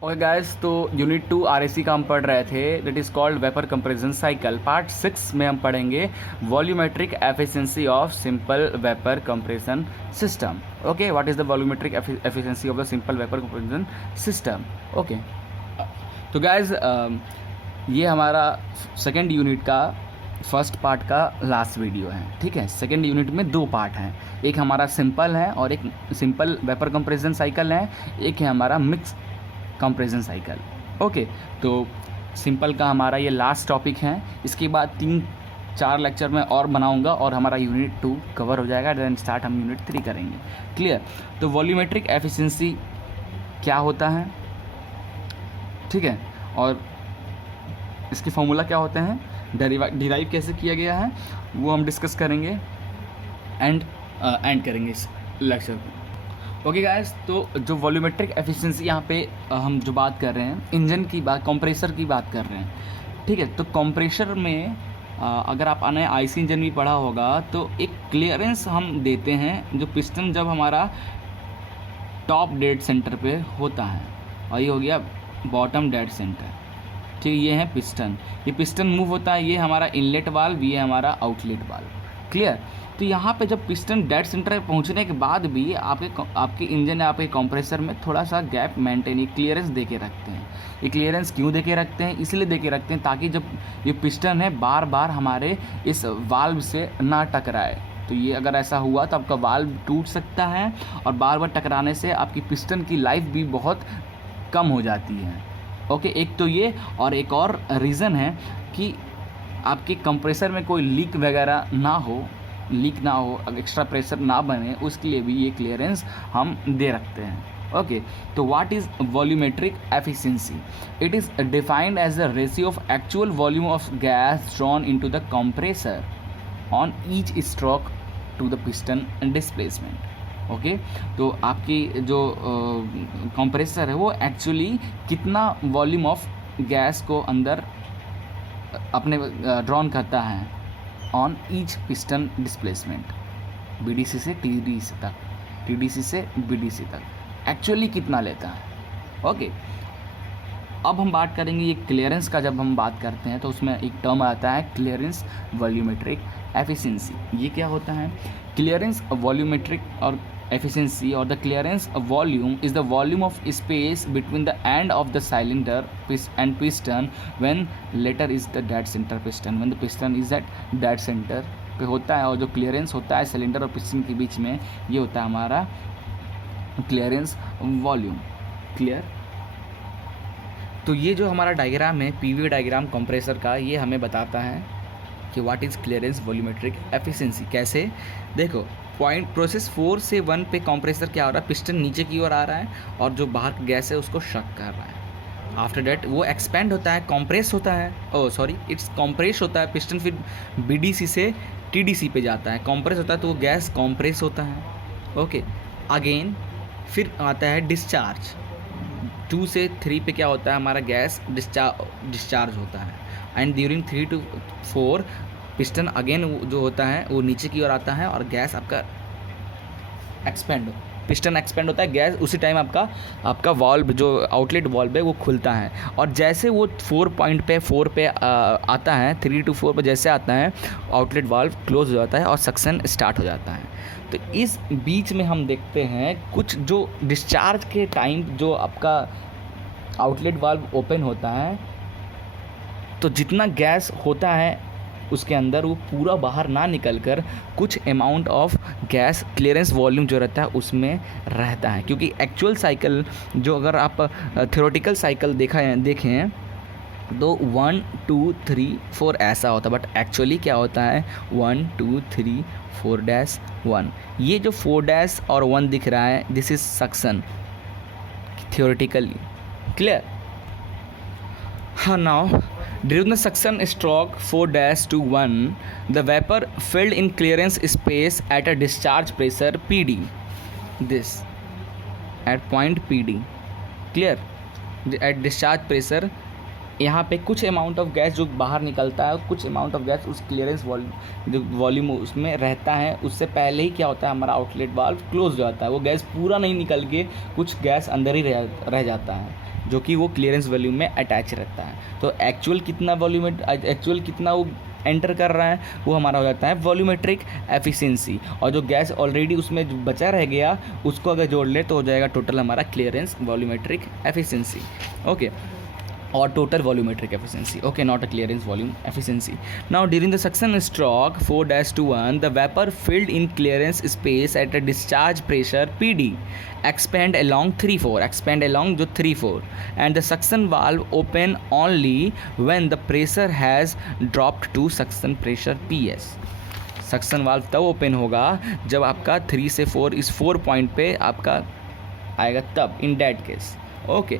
Okay guys, तो unit 2 RAC का हम पढ़ रहे थे, that is called vapour comparison cycle. Part 6 में हम पढ़ेंगे volumetric efficiency of simple vapour compression system. Okay, what is the volumetric efficiency of the simple vapour compression system. Okay, तो गाइस ये हमारा सेकेंड यूनिट का फर्स्ट पार्ट का last video है। ठीक है, सेकेंड यूनिट में दो पार्ट हैं, एक हमारा सिंपल है और एक सिंपल वेपर कंप्रेशन साइकिल है, एक है हमारा मिक्स कंप्रेशन साइकिल। ओके, तो सिंपल का हमारा ये लास्ट टॉपिक है। इसके बाद 3-4 लेक्चर में और बनाऊंगा और हमारा यूनिट 2 कवर हो जाएगा, देन स्टार्ट हम यूनिट 3 करेंगे। क्लियर? तो वॉल्यूमेट्रिक एफिशिएंसी क्या होता है, ठीक है, और इसकी फॉर्मूला क्या होते हैं, डिराइव कैसे किया गया है, वो हम डिस्कस करेंगे एंड करेंगे इस लेक्चर को। ओके गाइस, तो जो वॉल्यूमेट्रिक एफिशिएंसी यहाँ पे हम जो बात कर रहे हैं, इंजन की बात, कंप्रेसर की बात कर रहे हैं। ठीक है, तो कंप्रेसर में अगर आपने आईसी इंजन भी पढ़ा होगा तो एक क्लियरेंस हम देते हैं, जो पिस्टन जब हमारा टॉप डेड सेंटर पे होता है, और ये हो गया बॉटम डेड सेंटर। ठीक है, ये है पिस्टन, ये पिस्टन मूव होता है, ये हमारा इनलेट वाल्व, ये हमारा आउटलेट वाल्व। क्लियर? तो यहाँ पे जब पिस्टन डेड सेंटर पे पहुँचने के बाद भी आपके इंजन या आपके कंप्रेसर में थोड़ा सा गैप मेंटेन, ये क्लियरेंस दे के रखते हैं। ये क्लियरेंस क्यों दे के रखते हैं? इसलिए दे के रखते हैं ताकि जब ये पिस्टन है बार बार हमारे इस वाल्व से ना टकराए। तो ये अगर ऐसा हुआ तो आपका वाल्व टूट सकता है, और बार बार टकराने से आपकी पिस्टन की लाइफ भी बहुत कम हो जाती है। ओके, एक तो ये, और एक और रीज़न है कि आपके कंप्रेसर में कोई लीक वगैरह ना हो, एक्स्ट्रा प्रेशर ना बने, उसके लिए भी ये क्लियरेंस हम दे रखते हैं। ओके, तो what is volumetric efficiency? It is defined as the ratio of actual volume of gas drawn into the compressor on each stroke to the piston displacement. Okay, तो आपकी जो कंप्रेसर है वो एक्चुअली कितना वॉल्यूम ऑफ गैस को अंदर अपने drawn करता है on each piston displacement, BDC से टीडीसी तक, टीडीसी से बीडीसी तक एक्चुअली कितना लेता है। ओके, अब हम बात करेंगे ये क्लियरेंस का। जब हम बात करते हैं तो उसमें एक टर्म आता है क्लियरेंस वॉल्यूमेट्रिक एफिशिएंसी। ये क्या होता है? क्लियरेंस वॉल्यूमेट्रिक और efficiency or the clearance volume is the volume of space between the end of the cylinder and piston when later is the dead center piston, when the piston is at dead center पे होता है, और जो clearance होता है cylinder और piston के बीच में, ये होता है हमारा क्लियरेंस वॉल्यूम। क्लियर? तो ये जो हमारा डायग्राम है, पीवी डायग्राम कंप्रेसर का, ये हमें बताता है कि what is clearance volumetric efficiency. कैसे? देखो, पॉइंट प्रोसेस 4 से 1 पे कंप्रेसर क्या हो रहा है, पिस्टन नीचे की ओर आ रहा है और जो बाहर गैस है उसको शक कर रहा है। आफ्टर डेट वो एक्सपेंड होता है, कंप्रेस होता है, इट्स कंप्रेस होता है पिस्टन, फिर बीडीसी से टीडीसी पे जाता है, कंप्रेस होता है तो वो गैस कंप्रेस होता है। ओके, अगेन फिर आता है डिस्चार्ज। 2 से 3 पे क्या होता है, हमारा गैस डिस्चार्ज होता है, and during 3 to 4 piston again जो होता है वो नीचे की ओर आता है और गैस आपका पिस्टन एक्सपेंड होता है, गैस उसी टाइम आपका वाल्व जो आउटलेट वाल्व है वो खुलता है, और जैसे वो 4 पे आता है, 3 to 4 पे जैसे आता है, आउटलेट वाल्व क्लोज हो जाता है और सक्शन स्टार्ट हो जाता है। तो इस बीच में हम देखते हैं कुछ जो डिस्चार्ज के टाइम जो आपका आउटलेट वाल्व ओपन होता है, तो जितना गैस होता है उसके अंदर वो पूरा बाहर ना निकल कर कुछ amount of gas clearance volume जो रहता है उसमें रहता है। क्योंकि एक्चुअल साइकिल जो, अगर आप थ्योरेटिकल साइकिल देखें तो 1 2 3 4 ऐसा होता है, बट एक्चुअली क्या होता है 1 2 3 4-1। ये जो 4- और 1 दिख रहा है, this is suction theoretically. Clear? हाँ, now during the suction stroke 4-1, the vapor filled in clearance space at a discharge pressure PD. This at point PD. Clear? At discharge pressure, यहाँ पे कुछ अमाउंट ऑफ गैस जो बाहर निकलता है, कुछ amount of gas उस क्लियरेंस वॉल्यूम उसमें रहता है। उससे पहले ही क्या होता है, हमारा आउटलेट वाल्व क्लोज हो जाता है, वो गैस पूरा नहीं निकल के कुछ गैस अंदर ही रह जाता है। जो कि वो क्लियरेंस वॉल्यूम में अटैच रहता है। तो एक्चुअल कितना वॉल्यूम, एक्चुअल कितना वो एंटर कर रहा है, वो हमारा हो जाता है वॉल्यूमेट्रिक एफिशिएंसी। और जो गैस ऑलरेडी उसमें जो बचा रह गया उसको अगर जोड़ ले तो हो जाएगा टोटल हमारा clearance volumetric efficiency. Okay, or total volumetric efficiency, okay, not a clearance volume efficiency. Now during the suction stroke 4-1, the vapor filled in clearance space at a discharge pressure PD expand along 3-4 and the suction valve open only when the pressure has dropped to suction pressure PS. Suction valve तब open होगा जब आपका 3 से 4 इस 4 point पे आपका आएगा, तब in that case. Okay,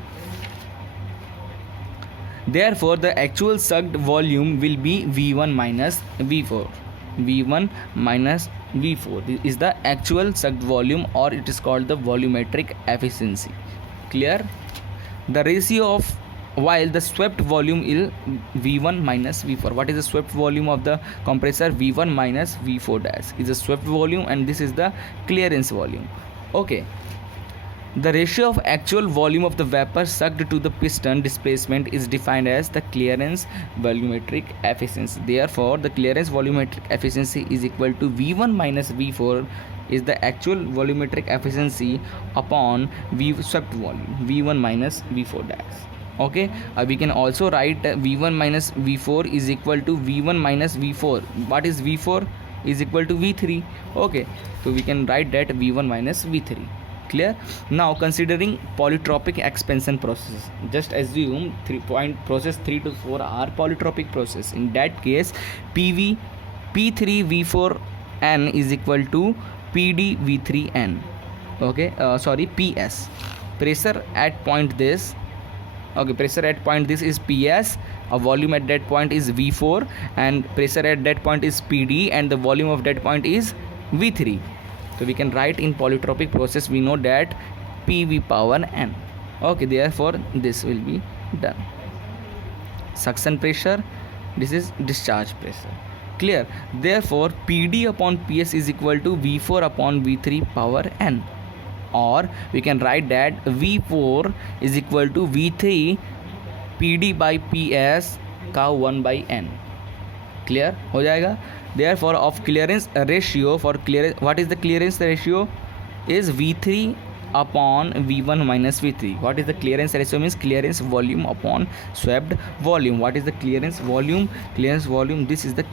therefore the actual sucked volume will be V1 minus V4. V1 minus V4 this is the actual sucked volume, or it is called the volumetric efficiency. Clear? The ratio of, while the swept volume is V1 minus V4. What is the swept volume of the compressor? V1 minus V4 dash is the swept volume, and this is the clearance volume. Okay, the ratio of actual volume of the vapor sucked to the piston displacement is defined as the clearance volumetric efficiency. Therefore, the clearance volumetric efficiency is equal to V1 minus V4 is the actual volumetric efficiency upon V swept volume, V1 minus V4 dash. Okay, we can also write V1 minus V4 is equal to V1 minus V4. What is V4? Is equal to V3. Okay, so we can write that V1 minus V3. Clear? Now considering polytropic expansion process, just assume 3 process 3 to 4 are polytropic process. In that case, PV P3 V4 N is equal to PD V3 N. Okay, PS. Pressure at point this, okay, pressure at point this is PS, a volume at that point is V4, and pressure at that point is PD, and the volume of that point is V3. So we can write in polytropic process, we know that PV power N. Okay, therefore this will be done. Suction pressure, this is discharge pressure. Clear? Therefore PD upon PS is equal to V4 upon V3 power N, or we can write that V4 is equal to V3 PD by PS का 1 by N. Clear हो जाएगा? Therefore of clearance ratio, for clearance, what is the clearance ratio? Is V3 upon V1 minus V3. What is the clearance ratio? Means clearance volume upon swept volume. What is the clearance volume? Clearance volume, this is the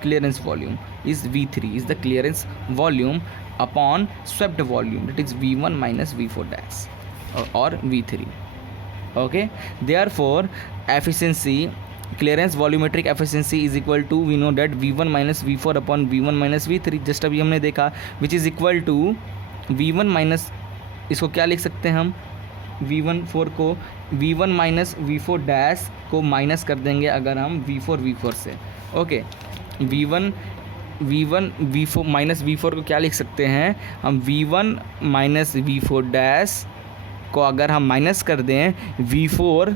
clearance volume, is V3 is the clearance volume upon swept volume, that is V1 minus V4 dash or V3. Okay, therefore efficiency, clearance volumetric efficiency is equal to, we know that V1 minus V4 upon V1 minus V3, just अभी हमने देखा, which is equal to V1 minus, इसको क्या लिख सकते हैं हम, V1 को V1 माइनस V4 डैश को माइनस कर देंगे अगर हम V4 से। ओके, V4 माइनस V4 को क्या लिख सकते हैं हम, V1 माइनस V4 डैश को अगर हम माइनस कर दें V4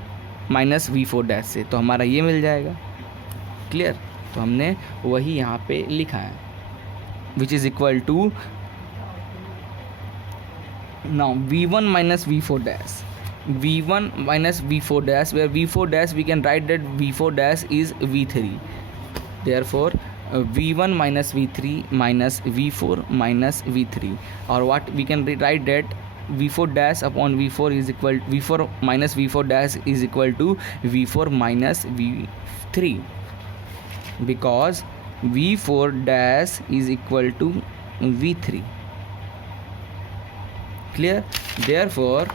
माइनस V4 डैश से, तो हमारा ये मिल जाएगा। क्लियर? तो हमने वही यहाँ पे लिखा है, which is equal to now V1 minus V4 dash, V1 minus V4 dash, where V4 dash we can write that V4 dash is V3. Therefore V1 minus V3 minus V4 minus V3, or what we can write that V4 dash upon V4 is equal, V4 minus V4 dash is equal to V4 minus V3, because V4 dash is equal to V3. Clear? Therefore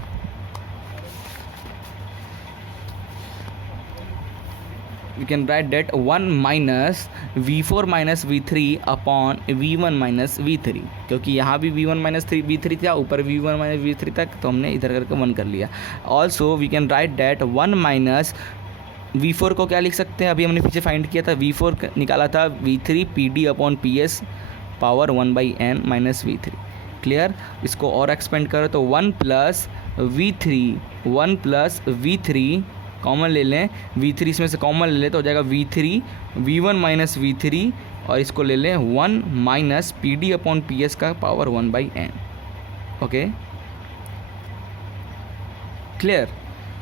we can write that 1 minus V4 minus V3 upon V1 minus V3, क्योंकि यहाँ भी V1 minus V3 था, ऊपर V1 minus V3 तक, तो हमने इधर करके 1 कर लिया। Also we can write that 1 minus V4 को क्या लिख सकते हैं, अभी हमने पीछे फाइंड किया था, V4 निकाला था V3 PD upon PS power 1 by N minus V3। Clear? इसको और एक्सपेंड करो तो 1 प्लस V3 कॉमन ले लें, V3 इसमें से कॉमन ले लें तो हो जाएगा V3 V1 माइनस V3, और इसको ले लें 1 माइनस PD अपॉन PS का power 1 by N। Okay, clear?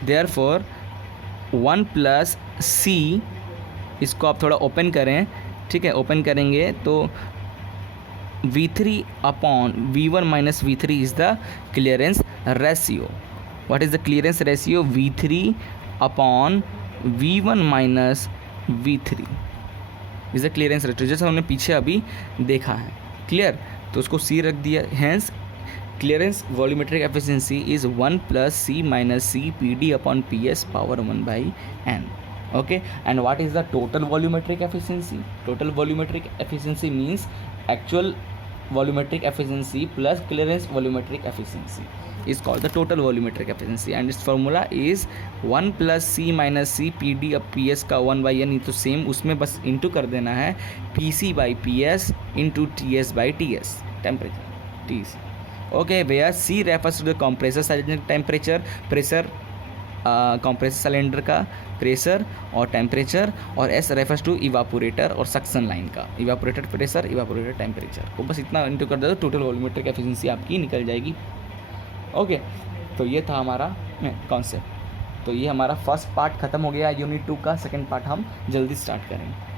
Therefore 1 plus c, इसको आप थोड़ा ओपन करें, ठीक है, ओपन करेंगे तो V3 upon V1 minus V3 is the clearance ratio. What is the clearance ratio? V3 upon V1 minus V3 is the clearance ratio, जैसे हमने पीछे अभी देखा है. क्लियर? तो उसको C रख दिया. Hence clearance volumetric efficiency is 1 plus C minus C PD upon PS power 1/n. Okay, and what is the total volumetric efficiency? Total volumetric efficiency means actual volumetric efficiency plus clearance volumetric efficiency is called the total volumetric efficiency, and its formula is 1 plus C minus C PD अब PS का 1/n, तो same उसमें बस into कर देना है PC by PS into TS by TS, temperature TC. Okay, where C refers to the compressor cylinder temperature, pressure compressor cylinder का pressure और टेम्परेचर, और एस रेफर्स टू इवापोरेटर और सक्शन लाइन का इवापोरेटर प्रेशर, इवापोरेटर टेम्परेचर को बस इतना into कर दो तो टोटल वॉल्यूमेट्रिक एफिशिएंसी आपकी निकल जाएगी. ओके, तो ये था हमारा कॉन्सेप्ट. तो ये हमारा फर्स्ट पार्ट ख़त्म हो गया यूनिट 2 का. सेकंड पार्ट हम जल्दी स्टार्ट करेंगे.